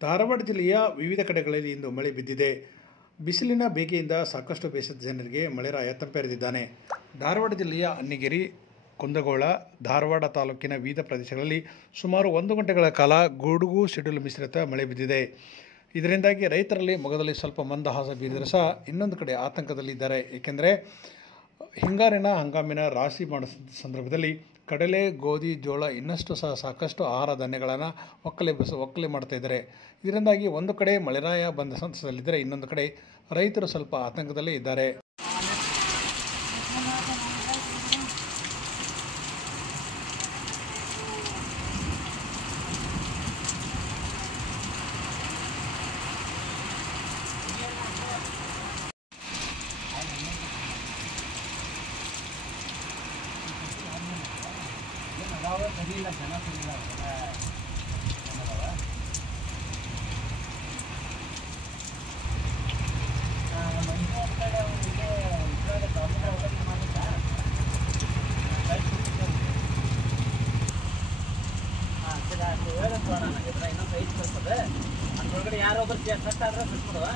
ಧಾರವಾಡ ಜಿಲ್ಲೆಯ ವಿವಿಧ ಕಡೆಗಳಲ್ಲಿ ಇಂದು ಮಳೆ ಬಿದ್ದಿದೆ. ಬಿಸಿಲಿನ ಬೇಗೆಯಿಂದ ಸಾಕಷ್ಟು ಬೇಸತ್ತ ಜನರಿಗೆ ಮಳೆರಾಯ ತಂಪೆರೆದಿದ್ದಾನೆ. ಧಾರವಾಡ ಜಿಲ್ಲೆಯ ಅನ್ನಿಗೇರಿ, ಕುಂದಗೋಳ, ಧಾರವಾಡ ತಾಲೂಕಿನ ವಿವಿಧ ಪ್ರದೇಶಗಳಲ್ಲಿ ಸುಮಾರು 1 ಗಂಟೆಗಳ ಕಾಲ ಗುಡುಗು ಸಿಡಿಲು ಮಿಶ್ರಿತ ಮಳೆ ಬಿದ್ದಿದೆ. ಇದರಿಂದಾಗಿ ರೈತರಲ್ಲಿ ಮೊಗದಲ್ಲಿ ಸ್ವಲ್ಪ ಮಂದಹಾಸ ಬೀರಿದರೂ ಸಹ ಇನ್ನೊಂದು ಕಡೆ ಆತಂಕದಲ್ಲಿದ್ದಾರೆ. ಏಕೆಂದರೆ ಹಿಂಗಾರಿನ ಹಂಗಾಮಿನ ರಾಶಿ ಮಾಡೋ ಸಂದರ್ಭದಲ್ಲಿ ಕಡಲೆ, ಗೋಧಿ, ಜೋಳ ಇನ್ನಷ್ಟು ಸಹ ಸಾಕಷ್ಟು ಆಹಾರ ಧಾನ್ಯಗಳನ್ನು ಒಕ್ಕಲೆ ಮಾಡ್ತಾ ಇದ್ದಾರೆ. ಇದರಿಂದಾಗಿ ಒಂದು ಕಡೆ ಮಳೆರಾಯ ಬಂದ ಸಂತಸದಲ್ಲಿದ್ದರೆ ಇನ್ನೊಂದು ಕಡೆ ರೈತರು ಸ್ವಲ್ಪ ಆತಂಕದಲ್ಲೇ ಇದ್ದಾರೆ. ಯಾರೊಬ್ಬರು ಸೆಟ್ ಆದ್ರೆ ಬಿಟ್ಬಿಡುವ.